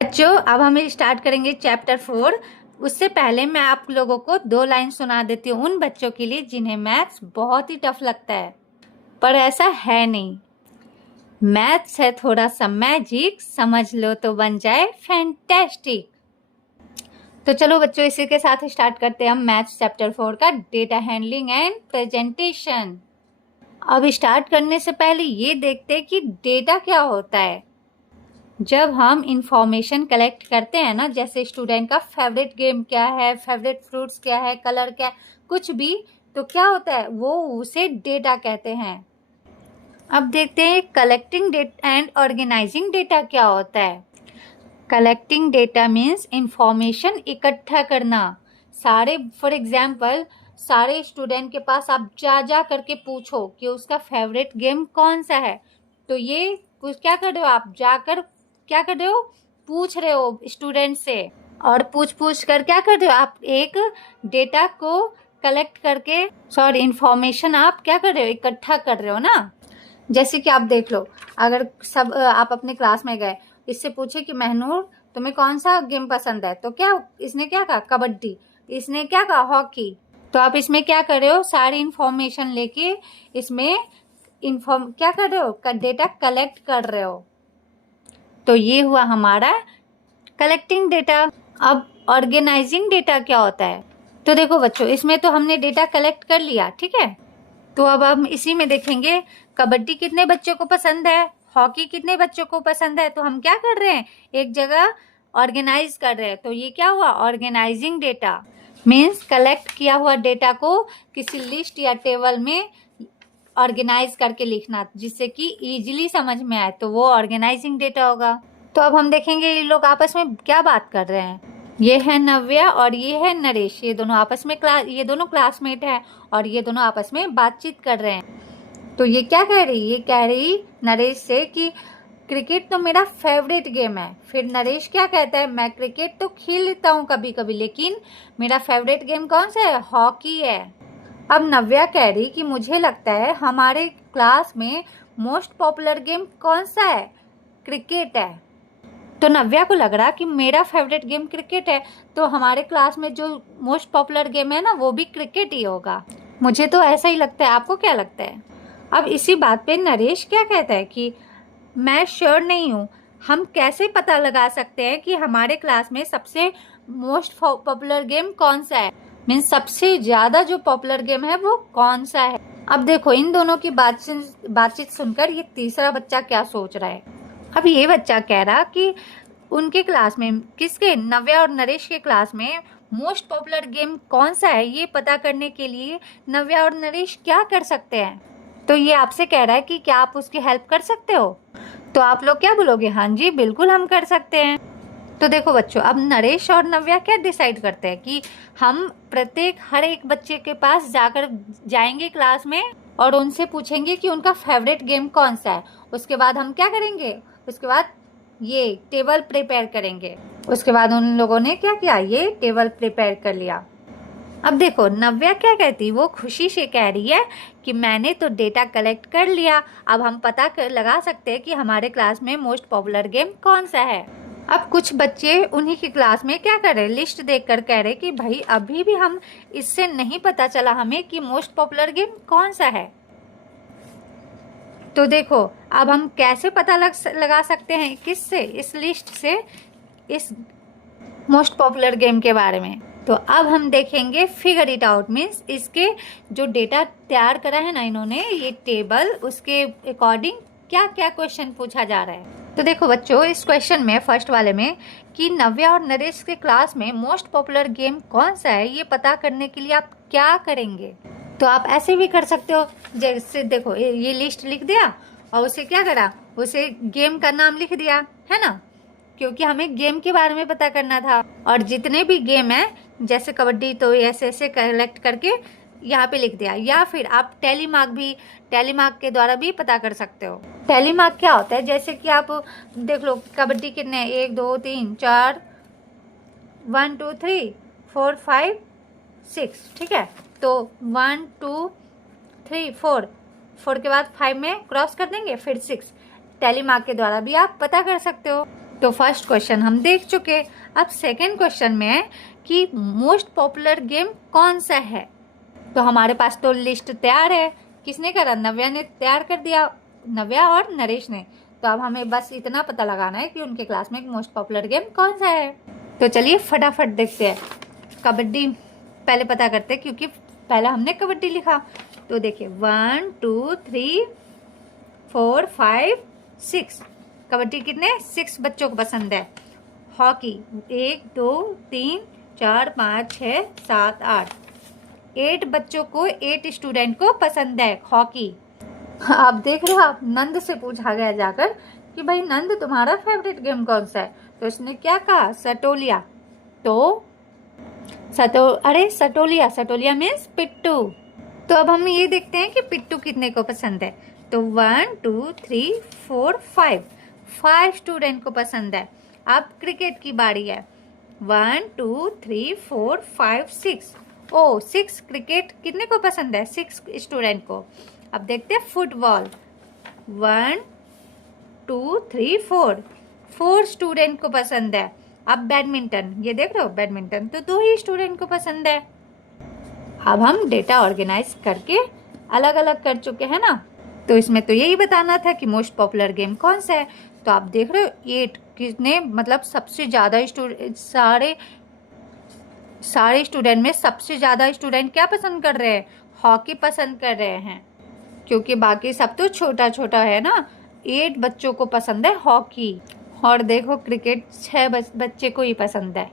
बच्चों अब हम स्टार्ट करेंगे चैप्टर 4। उससे पहले मैं आप लोगों को 2 लाइन सुना देती हूँ उन बच्चों के लिए जिन्हें मैथ्स बहुत ही टफ लगता है, पर ऐसा है नहीं। मैथ्स है थोड़ा सा मैजिक, समझ लो तो बन जाए फैंटास्टिक। तो चलो बच्चों इसी के साथ स्टार्ट करते हैं हम मैथ्स चैप्टर 4 का डेटा हैंडलिंग एंड प्रेजेंटेशन। अब स्टार्ट करने से पहले ये देखते हैं कि डेटा क्या होता है। जब हम इंफॉर्मेशन कलेक्ट करते हैं ना, जैसे स्टूडेंट का फेवरेट गेम क्या है, फेवरेट फ्रूट्स क्या है, कलर क्या है, कुछ भी, तो क्या होता है वो उसे डेटा कहते हैं। अब देखते हैं collecting data and organising data क्या होता है। कलेक्टिंग डेटा मीन्स इंफॉर्मेशन इकट्ठा करना। सारे फॉर एग्जाम्पल सारे स्टूडेंट के पास आप जा करके पूछो कि उसका फेवरेट गेम कौन सा है, तो ये कुछ क्या कर रहे हो आप, जाकर क्या कर रहे हो, पूछ रहे हो स्टूडेंट से, और पूछ कर क्या कर रहे हो आप, एक डेटा को कलेक्ट करके इंफॉर्मेशन आप क्या कर रहे हो, इकट्ठा कर रहे हो ना। जैसे कि आप देख लो, अगर सब आप अपने क्लास में गए, इससे पूछे कि महनूर तुम्हें कौन सा गेम पसंद है, तो क्या इसने क्या कहा, कबड्डी, इसने क्या कहा, हॉकी। तो आप इसमें क्या कर रहे हो, सारी इंफॉर्मेशन लेके इसमें क्या कर रहे हो, डेटा कलेक्ट कर रहे हो। तो ये हुआ हमारा कलेक्टिंग डेटा। अब ऑर्गेनाइजिंग डेटा क्या होता है, तो देखो बच्चों इसमें तो हमने डेटा कलेक्ट कर लिया, ठीक है। तो अब हम इसी में देखेंगे कबड्डी कितने बच्चों को पसंद है, हॉकी कितने बच्चों को पसंद है, तो हम क्या कर रहे हैं, एक जगह ऑर्गेनाइज कर रहे हैं। तो ये क्या हुआ, ऑर्गेनाइजिंग डेटा मीन्स कलेक्ट किया हुआ डेटा को किसी लिस्ट या टेबल में ऑर्गेनाइज करके लिखना, जिससे कि इजीली समझ में आए, तो वो ऑर्गेनाइजिंग डेटा होगा। तो अब हम देखेंगे ये लोग आपस में क्या बात कर रहे हैं। ये है नव्या और ये है नरेश, ये दोनों आपस में ये दोनों क्लासमेट हैं और ये दोनों आपस में बातचीत कर रहे हैं। तो ये क्या कह रही, ये कह रही नरेश से कि क्रिकेट तो मेरा फेवरेट गेम है। फिर नरेश क्या कहता है, मैं क्रिकेट तो खेल लेता हूँ कभी कभी, लेकिन मेरा फेवरेट गेम कौन सा है, हॉकी है। अब नव्या कह रही कि मुझे लगता है हमारे क्लास में मोस्ट पॉपुलर गेम कौन सा है, क्रिकेट है। तो नव्या को लग रहा कि मेरा फेवरेट गेम क्रिकेट है, तो हमारे क्लास में जो मोस्ट पॉपुलर गेम है ना वो भी क्रिकेट ही होगा। मुझे तो ऐसा ही लगता है, आपको क्या लगता है। अब इसी बात पे नरेश क्या कहता है कि मैं श्योर नहीं हूँ, हम कैसे पता लगा सकते हैं कि हमारे क्लास में सबसे मोस्ट पॉपुलर गेम कौन सा है, मीन्स सबसे ज्यादा जो पॉपुलर गेम है वो कौन सा है। अब देखो इन दोनों की बातचीत सुनकर ये तीसरा बच्चा क्या सोच रहा है। अब ये बच्चा कह रहा कि उनके क्लास में, किसके, नव्या और नरेश के क्लास में मोस्ट पॉपुलर गेम कौन सा है, ये पता करने के लिए नव्या और नरेश क्या कर सकते हैं। तो ये आपसे कह रहा है कि क्या आप उसकी हेल्प कर सकते हो। तो आप लोग क्या बोलोगे, हाँ जी बिल्कुल हम कर सकते हैं। तो देखो बच्चों अब नरेश और नव्या क्या डिसाइड करते हैं कि हम प्रत्येक हर एक बच्चे के पास जाएंगे क्लास में और उनसे पूछेंगे कि उनका फेवरेट गेम कौन सा है। उसके बाद हम क्या करेंगे, उसके बाद ये टेबल प्रिपेयर करेंगे। उसके बाद उन लोगों ने क्या किया, ये टेबल प्रिपेयर कर लिया। अब देखो नव्या क्या कहती, वो खुशी से कह रही है कि मैंने तो डेटा कलेक्ट कर लिया, अब हम लगा सकते हैं कि हमारे क्लास में मोस्ट पॉपुलर गेम कौन सा है। अब कुछ बच्चे उन्हीं की क्लास में क्या कर रहे, लिस्ट देखकर कह रहे कि भाई अभी भी हम इससे नहीं पता चला हमें कि मोस्ट पॉपुलर गेम कौन सा है। तो देखो अब हम कैसे पता लगा सकते हैं, किससे, इस लिस्ट से, इस मोस्ट पॉपुलर गेम के बारे में। तो अब हम देखेंगे फिगर इट आउट, मीन्स इसके जो डेटा तैयार करा है ना इन्होंने, ये टेबल, उसके अकॉर्डिंग क्या क्या क्वेश्चन पूछा जा रहा है। तो देखो बच्चों इस क्वेश्चन में फर्स्ट वाले में कि नव्या और नरेश के क्लास में मोस्ट पॉपुलर गेम कौन सा है, ये पता करने के लिए आप क्या करेंगे। तो आप ऐसे भी कर सकते हो, जैसे देखो ये लिस्ट लिख दिया और उसे क्या करा, उसे गेम का नाम लिख दिया, है ना, क्योंकि हमें गेम के बारे में पता करना था। और जितने भी गेम है जैसे कबड्डी, तो ऐसे ऐसे कलेक्ट करके यहाँ पे लिख दिया। या फिर आप टेलीमार्क के द्वारा भी पता कर सकते हो। टेलीमार्क क्या होता है, जैसे कि आप देख लो कबड्डी कितने, 1 2 3 4, 1 2 3 4 5 6, ठीक है। तो 1 2 3 4 के बाद 5 में क्रॉस कर देंगे, फिर 6। टेलीमार्क के द्वारा भी आप पता कर सकते हो। तो फर्स्ट क्वेश्चन हम देख चुके। अब सेकंड क्वेश्चन में है कि मोस्ट पॉपुलर गेम कौन सा है। तो हमारे पास तो लिस्ट तैयार है। किसने करा? नव्या ने तैयार कर दिया, नव्या और नरेश ने। तो अब हमें बस इतना पता लगाना है कि उनके क्लास में मोस्ट पॉपुलर गेम कौन सा है। तो चलिए फटाफट देखते हैं। कबड्डी पहले पता करते हैं, क्योंकि पहला हमने कबड्डी लिखा। तो देखिए 1 2 3 4 5 6। कबड्डी कितने? 6 बच्चों को पसंद है। हॉकी 1 2 3 4 5 6 7 8। 8 बच्चों को, 8 स्टूडेंट को पसंद है हॉकी। आप देख रहे हो, आप नंद से पूछा गया जाकर कि भाई नंद तुम्हारा फेवरेट गेम कौन सा है। तो इसने क्या कहा? सटोलिया। तो सटोलिया, सटोलिया मीन्स पिट्टू। तो अब हम ये देखते हैं कि पिट्टू कितने को पसंद है। तो 1 2 3 4 5 स्टूडेंट को पसंद है। अब क्रिकेट की बारी है। 1 2 3 4 5 6। 6 क्रिकेट कितने को पसंद है? 6 स्टूडेंट को। अब देखते हैं फुटबॉल। 1 2 3 4 स्टूडेंट को पसंद है। अब बैडमिंटन, ये देख रहे हो बैडमिंटन तो 2 ही स्टूडेंट को पसंद है। अब हम डेटा ऑर्गेनाइज करके अलग अलग कर चुके हैं ना। तो इसमें तो यही बताना था कि मोस्ट पॉपुलर गेम कौन सा है। तो आप देख रहे हो 8 किसने, मतलब सबसे ज्यादा सारे स्टूडेंट में सबसे ज्यादा स्टूडेंट क्या पसंद कर रहे हैं? हॉकी पसंद कर रहे हैं, क्योंकि बाकी सब तो छोटा छोटा है ना। 8 बच्चों को पसंद है हॉकी। और देखो क्रिकेट 6 बच्चे को ही पसंद है।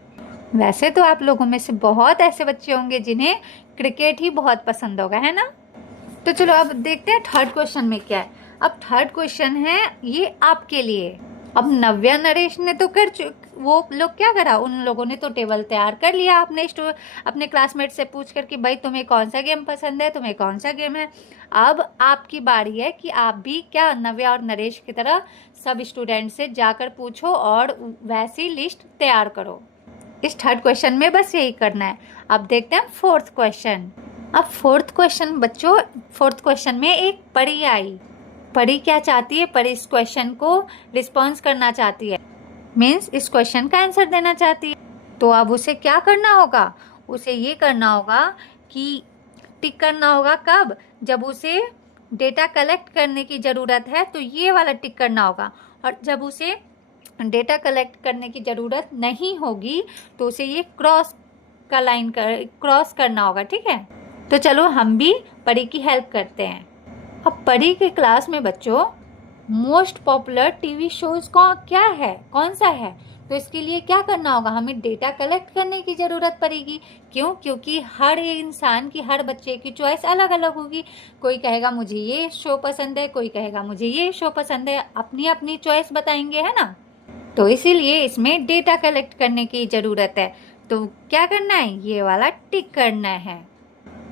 वैसे तो आप लोगों में से बहुत ऐसे बच्चे होंगे जिन्हें क्रिकेट ही बहुत पसंद होगा, है ना। तो चलो अब देखते हैं थर्ड क्वेश्चन में क्या है। अब थर्ड क्वेश्चन है ये आपके लिए। अब नव्या नरेश ने तो वो लोग क्या करा, उन लोगों ने तो टेबल तैयार कर लिया अपने क्लासमेट से पूछ कर कि भाई तुम्हें कौन सा गेम पसंद है, तुम्हें कौन सा गेम है। अब आपकी बारी है कि आप भी क्या नव्या और नरेश की तरह सब स्टूडेंट से जाकर पूछो और वैसी लिस्ट तैयार करो। इस थर्ड क्वेश्चन में बस यही करना है। अब देखते हैं फोर्थ क्वेश्चन। अब फोर्थ क्वेश्चन बच्चों, फोर्थ क्वेश्चन में एक परी आई। परी क्या चाहती है? परी इस क्वेश्चन को रिस्पॉन्स करना चाहती है, मीन्स इस क्वेश्चन का आंसर देना चाहती है। तो अब उसे क्या करना होगा? उसे ये करना होगा कि टिक करना होगा। कब? जब उसे डेटा कलेक्ट करने की ज़रूरत है तो ये वाला टिक करना होगा, और जब उसे डेटा कलेक्ट करने की ज़रूरत नहीं होगी तो उसे ये क्रॉस करना होगा। ठीक है, तो चलो हम भी परी की हेल्प करते हैं। अब परी के क्लास में बच्चों मोस्ट पॉपुलर टीवी शोज कौन सा है। तो इसके लिए क्या करना होगा? हमें डेटा कलेक्ट करने की ज़रूरत पड़ेगी। क्यों? क्योंकि हर इंसान की, हर बच्चे की चॉइस अलग अलग होगी। कोई कहेगा मुझे ये शो पसंद है, कोई कहेगा मुझे ये शो पसंद है, अपनी अपनी चॉइस बताएंगे, है ना। तो इसीलिए इसमें डेटा कलेक्ट करने की ज़रूरत है। तो क्या करना है? ये वाला टिक करना है।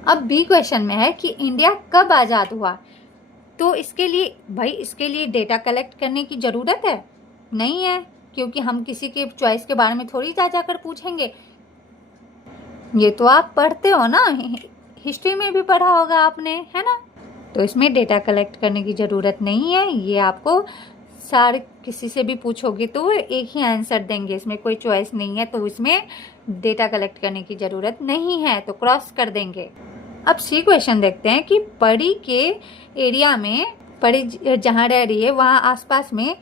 अब बी क्वेश्चन में है कि इंडिया कब आज़ाद हुआ। तो इसके लिए डेटा कलेक्ट करने की ज़रूरत है नहीं है, क्योंकि हम किसी के चॉइस के बारे में थोड़ी जा जाकर पूछेंगे। ये तो आप पढ़ते हो ना, हिस्ट्री में भी पढ़ा होगा आपने, है ना। तो इसमें डेटा कलेक्ट करने की ज़रूरत नहीं है। ये आपको सारे किसी से भी पूछोगे तो एक ही आंसर देंगे, इसमें कोई चॉइस नहीं है। तो इसमें डेटा कलेक्ट करने की ज़रूरत नहीं है, तो क्रॉस कर देंगे। अब सी क्वेश्चन देखते हैं कि परी के एरिया में, परी जहाँ रह रही है वहाँ आसपास में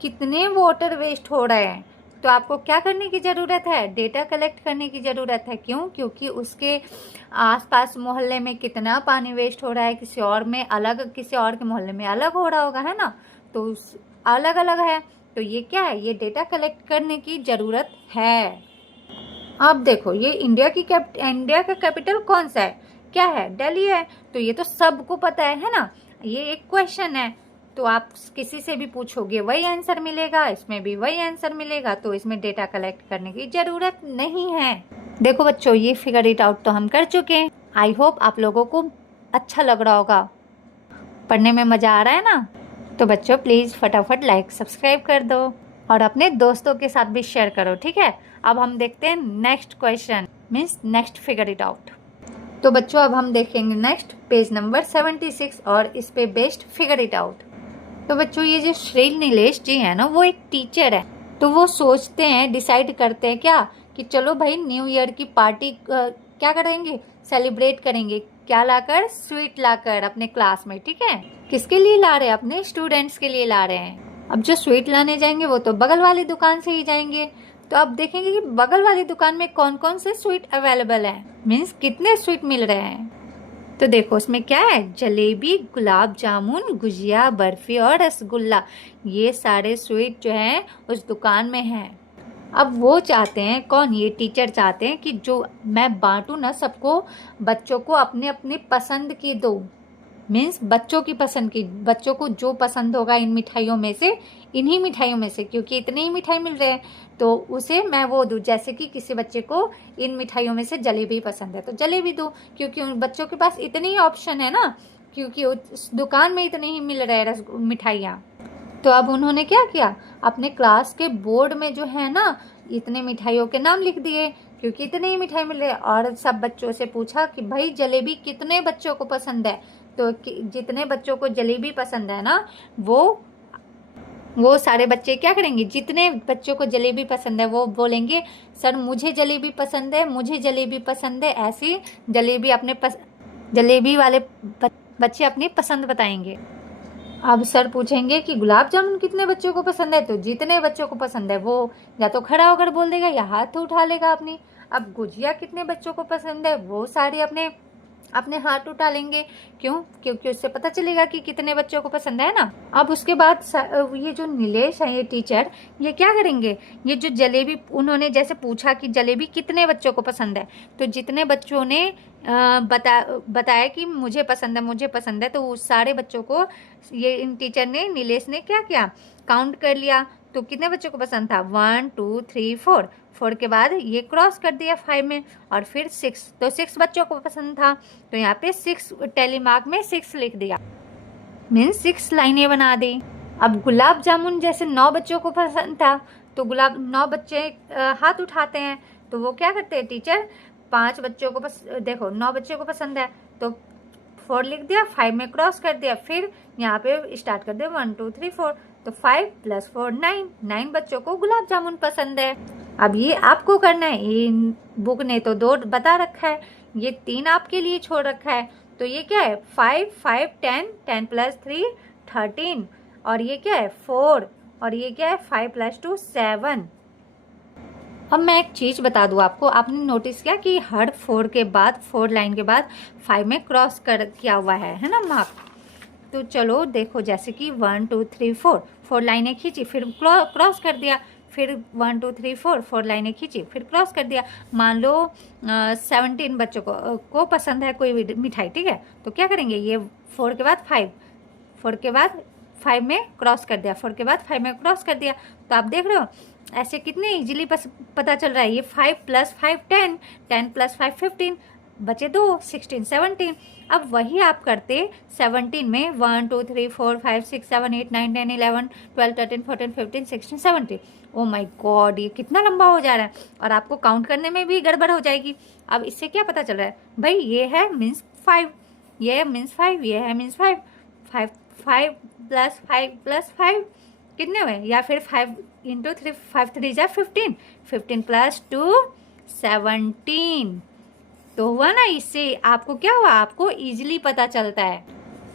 कितने वाटर वेस्ट हो रहे हैं। तो आपको क्या करने की ज़रूरत है? डेटा कलेक्ट करने की ज़रूरत है। क्यों? क्योंकि उसके आसपास मोहल्ले में कितना पानी वेस्ट हो रहा है, किसी और के मोहल्ले में अलग हो रहा होगा, है ना। तो अलग अलग है, तो ये क्या है? ये डेटा कलेक्ट करने की ज़रूरत है। अब देखो ये इंडिया का कैपिटल कौन सा है? क्या है? दिल्ली है। तो ये तो सबको पता है ना। ये एक क्वेश्चन है, तो आप किसी से भी पूछोगे वही आंसर मिलेगा, इसमें भी वही आंसर मिलेगा। तो इसमें डेटा कलेक्ट करने की ज़रूरत नहीं है। देखो बच्चों, ये फिगर इट आउट तो हम कर चुके हैं। आई होप आप लोगों को अच्छा लग रहा होगा, पढ़ने में मज़ा आ रहा है ना। तो बच्चों प्लीज़ फटाफट लाइक सब्सक्राइब कर दो और अपने दोस्तों के साथ भी शेयर करो, ठीक है। अब हम देखते हैं next question, means next figure it out. तो बच्चों अब हम देखेंगे नेक्स्ट पेज नंबर 76 और इस पे बेस्ट फिगर इट आउट। तो बच्चों ये जो श्रील नीलेश जी है ना, वो एक टीचर है। तो वो सोचते हैं, डिसाइड करते हैं क्या कि चलो भाई न्यू ईयर की पार्टी क्या करेंगे, सेलिब्रेट करेंगे। क्या लाकर? स्वीट लाकर अपने क्लास में। ठीक है, किसके लिए ला रहे हैं? अपने स्टूडेंट्स के लिए ला रहे हैं। अब जो स्वीट लाने जाएंगे वो तो बगल वाली दुकान से ही जाएंगे। तो अब देखेंगे कि बगल वाली दुकान में कौन कौन से स्वीट अवेलेबल है, मीन्स कितने स्वीट मिल रहे हैं। तो देखो उसमें क्या है, जलेबी, गुलाब जामुन, गुजिया, बर्फी और रसगुल्ला। ये सारे स्वीट जो है उस दुकान में है। अब वो चाहते हैं, कौन? ये टीचर चाहते हैं कि जो मैं बांटू ना सबको, बच्चों को अपने अपने पसंद की दो। मीन्स बच्चों की पसंद की, बच्चों को जो पसंद होगा इन मिठाइयों में से, इन्हीं मिठाइयों में से, क्योंकि इतने ही मिठाई मिल रहे हैं तो उसे मैं वो दूँ। जैसे कि किसी बच्चे को इन मिठाइयों में से जलेबी पसंद है तो जलेबी दूँ, क्योंकि उन बच्चों के पास इतनी ही ऑप्शन है ना, क्योंकि उस दुकान में इतने ही मिल रहे हैं मिठाइयाँ। तो अब उन्होंने क्या किया, अपने क्लास के बोर्ड में जो है ना इतने मिठाइयों के नाम लिख दिए, क्योंकि इतने ही मिठाई मिल रहे हैं। और सब बच्चों से पूछा कि भाई जलेबी कितने बच्चों को पसंद है। तो जितने बच्चों को जलेबी पसंद है ना, वो सारे बच्चे क्या करेंगे, जितने बच्चों को जलेबी पसंद है वो बोलेंगे सर मुझे जलेबी पसंद है, मुझे जलेबी पसंद है। ऐसी जलेबी वाले बच्चे अपनी पसंद बताएंगे। अब सर पूछेंगे कि गुलाब जामुन कितने बच्चों को पसंद है, तो जितने बच्चों को पसंद है वो या तो खड़ा होकर बोल देगा या हाथ उठा लेगा अपनी। अब गुजिया कितने बच्चों को पसंद है, वो सारे अपने अपने हाथ उठा लेंगे। क्यों? क्योंकि उससे पता चलेगा कि कितने बच्चों को पसंद है ना। अब उसके बाद ये जो नीलेश है, ये टीचर, ये क्या करेंगे, ये जो जलेबी उन्होंने जैसे पूछा कि जलेबी कितने बच्चों को पसंद है, तो जितने बच्चों ने बताया कि मुझे पसंद है, तो उस सारे बच्चों को ये इन टीचर ने, नीलेश ने क्या किया, काउंट कर लिया। तो कितने बच्चों को पसंद था, 1 2 3 4। 4 के बाद ये क्रॉस कर दिया 5 में, और फिर 6, तो 6 बच्चों को पसंद था, तो यहाँ पे 6 टैली मार्क में 6 लिख दिया, मीन्स 6 लाइनें बना दी। अब गुलाब जामुन जैसे 9 बच्चों को पसंद था, तो 9 बच्चे हाथ उठाते हैं, तो वो क्या करते हैं टीचर, 5 बच्चों को देखो 9 बच्चों को पसंद है तो 4 लिख दिया, 5 में क्रॉस कर दिया, फिर यहाँ पे स्टार्ट कर दिया 1 2 3 4, तो 5 + 4 9 बच्चों को गुलाब जामुन पसंद है। अब ये आपको करना है, ये बुक ने तो 2 बता रखा है, ये 3 आपके लिए छोड़ रखा है। तो ये क्या है, 5 5 10 10 + 3 13, और ये क्या है 4, और ये क्या है 5 + 2 7। अब मैं एक चीज़ बता दूँ आपको, आपने नोटिस किया कि हर 4 के बाद, 4 लाइन के बाद 5 में क्रॉस किया हुआ है ना मार्क। तो चलो देखो, जैसे कि 1 2 3 4 लाइनें खींची, फिर क्रॉस कर दिया, फिर 1 2 3 4 लाइनें खींची, फिर क्रॉस कर दिया। मान लो 17 बच्चों को पसंद है कोई मिठाई, ठीक है, तो क्या करेंगे, ये 4 के बाद 5, 4 के बाद 5 में क्रॉस कर दिया, 4 के बाद 5 में क्रॉस कर दिया। तो आप देख रहे हो ऐसे कितने इजीली पता चल रहा है। ये 5 + 5 10, 10 + 5 15, बचे 2 16 17। अब वही आप करते 17 में 1 2 3 4 5 6 7 8 9 10 11 12 13 14 15 16 17। ओ माय गॉड, ये कितना लंबा हो जा रहा है, और आपको काउंट करने में भी गड़बड़ हो जाएगी। अब इससे क्या पता चल रहा है भाई, ये है मीन्स 5, ये है मीन्स 5, ये है मीन्स 5, 5 5 + 5 + 5 कितने हुए, या फिर 5 × 3 5 3 = 15, 15 + 2 17। तो हुआ ना, इससे आपको क्या हुआ, आपको इजीली पता चलता है।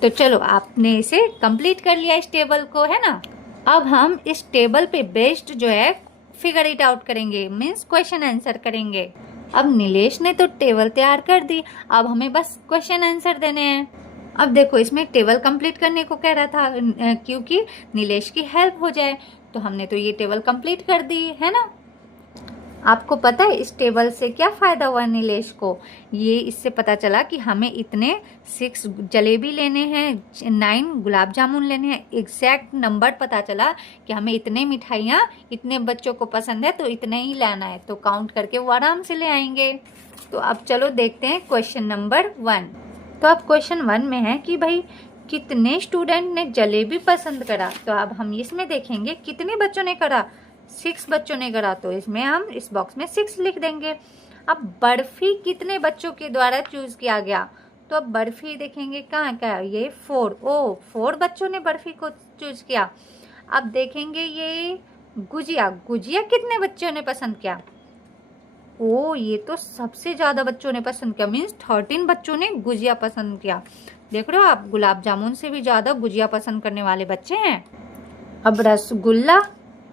तो चलो आपने इसे कंप्लीट कर लिया इस टेबल को, है ना। अब हम इस टेबल पे बेस्ड जो है फिगर इट आउट करेंगे, मीन्स क्वेश्चन आंसर करेंगे। अब नीलेश ने तो टेबल तैयार कर दी, अब हमें बस क्वेश्चन आंसर देने हैं। अब देखो इसमें टेबल कंप्लीट करने को कह रहा था, क्योंकि नीलेश की हेल्प हो जाए, तो हमने तो ये टेबल कंप्लीट कर दी, है ना। आपको पता है इस टेबल से क्या फ़ायदा हुआ नीलेश को, ये इससे पता चला कि हमें इतने 6 जलेबी लेने हैं, 9 गुलाब जामुन लेने हैं, एग्जैक्ट नंबर पता चला कि हमें इतने मिठाइयाँ इतने बच्चों को पसंद है तो इतने ही लाना है, तो काउंट करके वो आराम से ले आएंगे। तो अब चलो देखते हैं क्वेश्चन नंबर 1। तो अब क्वेश्चन 1 में है कि भाई कितने स्टूडेंट ने जलेबी पसंद करा। तो अब हम इसमें देखेंगे कितने बच्चों ने करा, 6 बच्चों ने करा, तो इसमें हम इस बॉक्स में 6 लिख देंगे। अब बर्फी कितने बच्चों के द्वारा चूज किया गया, तो अब बर्फी देखेंगे कहाँ क्या, ये 4 बच्चों ने बर्फी को चूज किया। अब देखेंगे ये गुजिया, गुजिया कितने बच्चों ने पसंद किया? ओ, ये तो सबसे ज़्यादा बच्चों ने पसंद किया, मीन्स 13 बच्चों ने गुजिया पसंद किया। देख रहे हो आप, गुलाब जामुन से भी ज़्यादा गुजिया पसंद करने वाले बच्चे हैं। अब रसगुल्ला,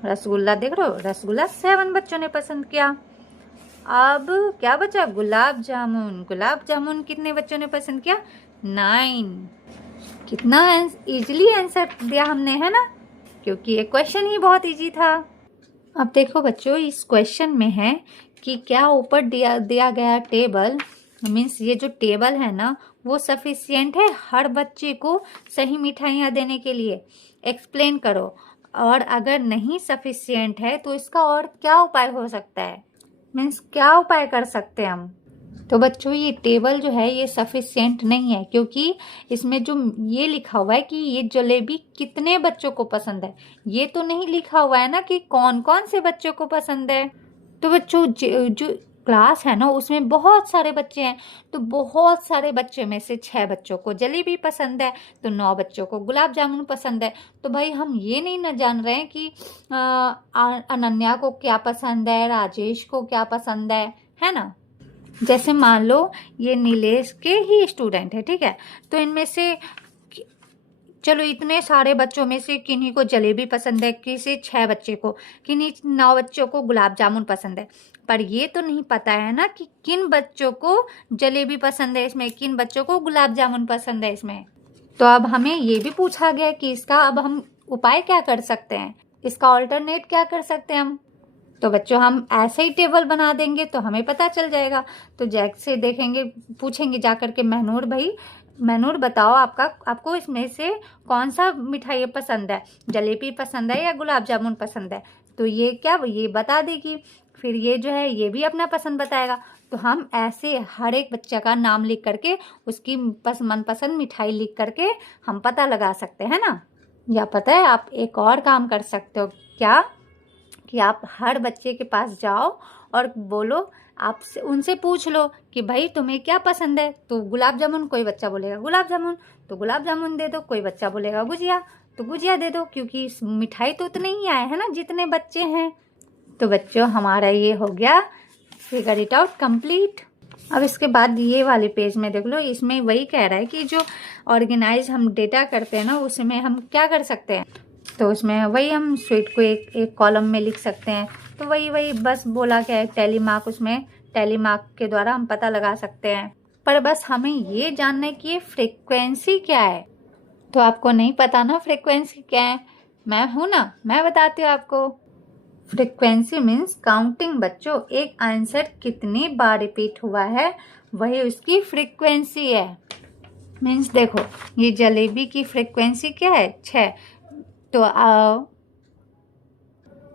रसगुल्ला देख रहे हो, रसगुल्ला 7 बच्चों ने पसंद किया। अब क्या बचा? गुलाब जामुन, गुलाब जामुन कितने बच्चों ने पसंद किया? 9। कितना इजीली आंसर दिया हमने, है ना, क्योंकि ये क्वेश्चन ही बहुत इजी था। अब देखो बच्चों, इस क्वेश्चन में है कि क्या ऊपर दिया गया टेबल, मीन्स ये जो टेबल है ना, वो सफिशिएंट है हर बच्चे को सही मिठाइयाँ देने के लिए? एक्सप्लेन करो। और अगर नहीं सफिशिएंट है तो इसका और क्या उपाय हो सकता है, मीन्स क्या उपाय कर सकते हैं हम? तो बच्चों, ये टेबल जो है ये सफिशिएंट नहीं है, क्योंकि इसमें जो ये लिखा हुआ है कि ये जलेबी कितने बच्चों को पसंद है, ये तो नहीं लिखा हुआ है ना कि कौन कौन से बच्चों को पसंद है। तो बच्चों, जो क्लास है ना, उसमें बहुत सारे बच्चे हैं, तो बहुत सारे बच्चे में से 6 बच्चों को जलेबी पसंद है, तो 9 बच्चों को गुलाब जामुन पसंद है। तो भाई हम ये नहीं ना जान रहे हैं कि अनन्या को क्या पसंद है, राजेश को क्या पसंद है ना। जैसे मान लो ये नीलेश के ही स्टूडेंट है, ठीक है, तो इनमें से चलो इतने सारे बच्चों में से किन्हीं को जलेबी पसंद है, किसी 6 बच्चे को, किन्हीं 9 बच्चों को गुलाब जामुन पसंद है, पर ये तो नहीं पता है ना कि किन बच्चों को जलेबी पसंद है इसमें, किन बच्चों को गुलाब जामुन पसंद है इसमें। तो अब हमें ये भी पूछा गया कि इसका अब हम उपाय क्या कर सकते हैं, इसका ऑल्टरनेट क्या कर सकते हैं हम। तो बच्चों, हम ऐसे ही टेबल बना देंगे तो हमें पता चल जाएगा। तो जैसे देखेंगे, पूछेंगे जा करके, महनूर भाई, महनूर बताओ आपको इसमें से कौन सा मिठाई पसंद है, जलेबी पसंद है या गुलाब जामुन पसंद है? तो ये ये बता देगी। फिर ये जो है ये भी अपना पसंद बताएगा। तो हम ऐसे हर एक बच्चे का नाम लिख करके उसकी मनपसंद मिठाई लिख करके हम पता लगा सकते हैं ना। या पता है, आप एक और काम कर सकते हो क्या, कि आप हर बच्चे के पास जाओ और बोलो, आपसे उनसे पूछ लो कि भाई तुम्हें क्या पसंद है। तो गुलाब जामुन, कोई बच्चा बोलेगा गुलाब जामुन, तो गुलाब जामुन दे दो। कोई बच्चा बोलेगा गुजिया, तो गुजिया दे दो, क्योंकि मिठाई तो उतने ही आए हैं ना जितने बच्चे हैं। तो बच्चों, हमारा ये हो गया फिगर इट आउट कंप्लीट। अब इसके बाद ये वाले पेज में देख लो, इसमें वही कह रहा है कि जो ऑर्गेनाइज हम डेटा करते हैं ना, उसमें हम क्या कर सकते हैं। तो उसमें वही हम स्वीट को एक कॉलम में लिख सकते हैं। तो वही बस बोला क्या है, टैली मार्क, उसमें टैली मार्क के द्वारा हम पता लगा सकते हैं। पर बस हमें ये जानना है कि ये फ्रीक्वेंसी क्या है। तो आपको नहीं पता ना फ्रीक्वेंसी क्या है, मैं हूं ना, मैं बताती हूँ आपको। फ्रीक्वेंसी मीन्स काउंटिंग बच्चों, एक आंसर कितनी बार रिपीट हुआ है वही उसकी फ्रीक्वेंसी है। मीन्स देखो, ये जलेबी की फ्रीक्वेंसी क्या है, 6।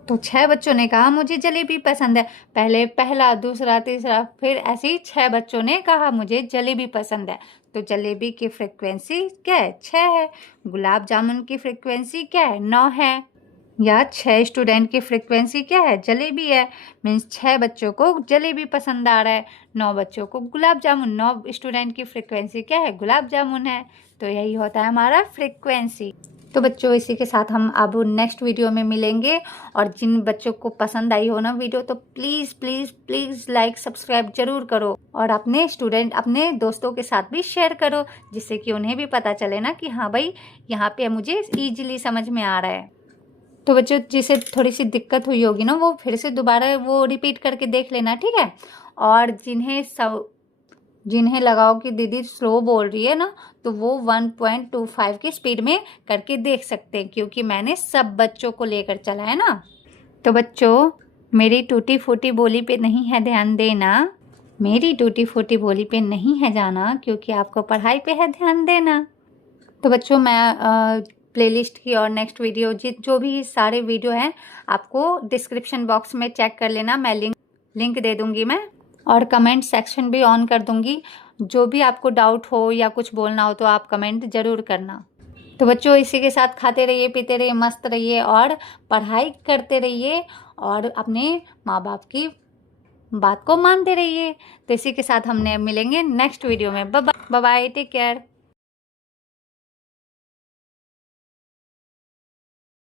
तो 6 बच्चों ने कहा मुझे जलेबी पसंद है, पहले पहला, दूसरा, तीसरा, फिर ऐसे ही 6 बच्चों ने कहा मुझे जलेबी पसंद है। तो जलेबी की फ्रीक्वेंसी क्या है, 6 है। गुलाब जामुन की फ्रीक्वेंसी क्या है, 9 है। या 6 स्टूडेंट की फ्रीक्वेंसी क्या है, जलेबी है। मीन्स 6 बच्चों को जलेबी पसंद आ रहा है, 9 बच्चों को गुलाब जामुन। 9 स्टूडेंट की फ्रीक्वेंसी क्या है, गुलाब जामुन है। तो यही होता है हमारा फ्रीक्वेंसी। तो बच्चों, इसी के साथ हम अब नेक्स्ट वीडियो में मिलेंगे। और जिन बच्चों को पसंद आई हो ना वीडियो, तो please please please like subscribe जरूर करो, और अपने दोस्तों के साथ भी शेयर करो, जिससे कि उन्हें भी पता चले ना कि हाँ भाई, यहाँ पे मुझे ईजिली समझ में आ रहा है। तो बच्चों, जिसे थोड़ी सी दिक्कत हुई होगी ना, वो फिर से दोबारा वो रिपीट करके देख लेना, ठीक है। और जिन्हें लगाओ कि दीदी स्लो बोल रही है ना, तो वो 1.25 की स्पीड में करके देख सकते हैं, क्योंकि मैंने सब बच्चों को लेकर चला है ना। तो बच्चों, मेरी टूटी फूटी बोली पे नहीं है ध्यान देना, मेरी टूटी फूटी बोली पे नहीं है जाना, क्योंकि आपको पढ़ाई पे है ध्यान देना। तो बच्चों, मैं प्लेलिस्ट की और नेक्स्ट वीडियो जो भी सारे वीडियो हैं, आपको डिस्क्रिप्शन बॉक्स में चेक कर लेना, मैं लिंक दे दूंगी मैं, और कमेंट सेक्शन भी ऑन कर दूंगी। जो भी आपको डाउट हो या कुछ बोलना हो तो आप कमेंट जरूर करना। तो बच्चों, इसी के साथ खाते रहिए, पीते रहिए, मस्त रहिए और पढ़ाई करते रहिए, और अपने माँ बाप की बात को मानते रहिए। तो इसी के साथ हमने मिलेंगे नेक्स्ट वीडियो में। Bye bye, take care.